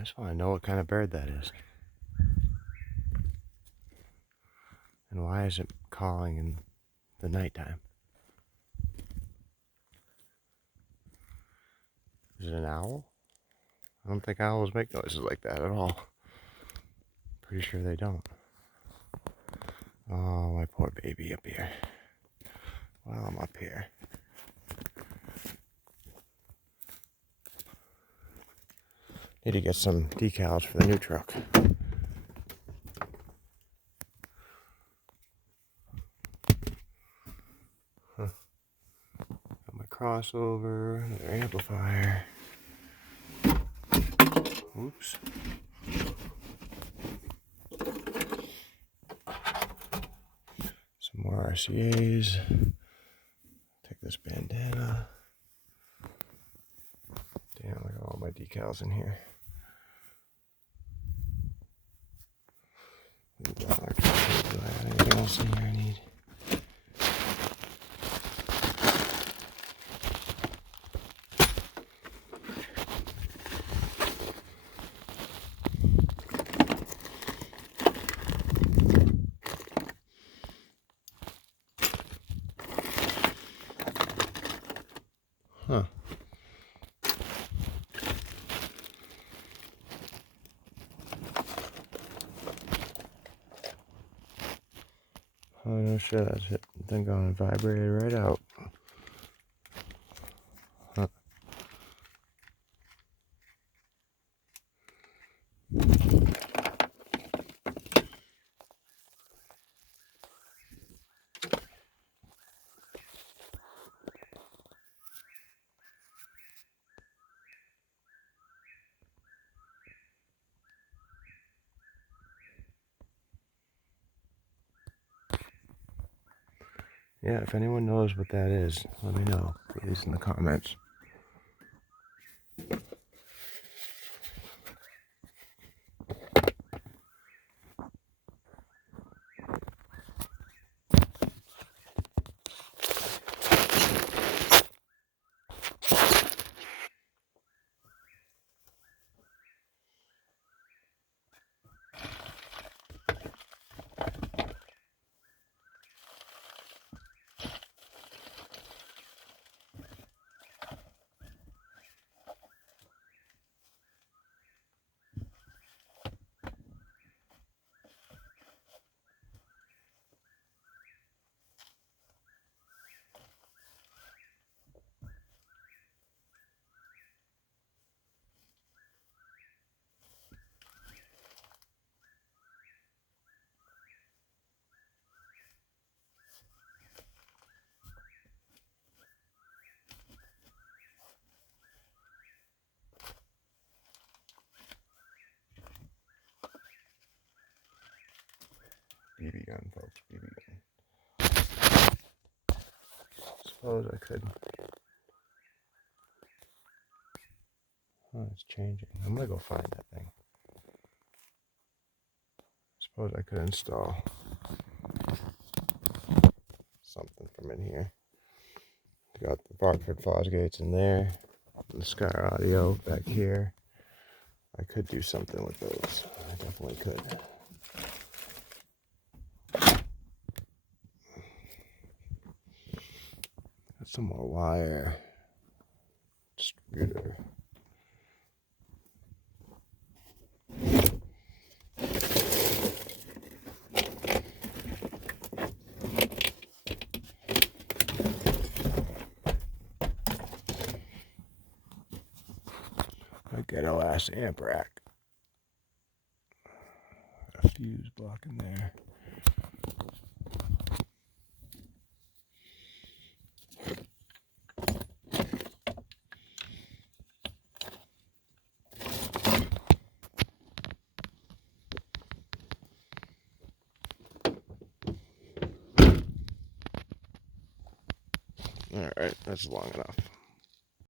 I just want to know what kind of bird that is. And why is it calling in the nighttime? Is it an owl? I don't think owls make noises like that at all. Pretty sure they don't. Oh, my poor baby up here. Well, I'm up here. Need to get some decals for the new truck. Got my crossover, another amplifier. Oops. Some more RCAs. Take this bandana. Damn, I got all my decals in here. Do I have anything else in here I need? Huh. Oh no shit, that's it. I think I'm gonna vibrate it right out. Huh. Yeah, if anyone knows what that is, let me know, please, in the comments. BB gun, folks, BB gun. Suppose I could. Oh, it's changing. I'm gonna go find that thing. Suppose I could install something from in here. Got the Barkford Fosgates in there, the Sky Audio back here. I could do something with those. I definitely could. Got some more wire. Distributor. A ghetto ass amp rack. A fuse block in there. Alright, that's long enough.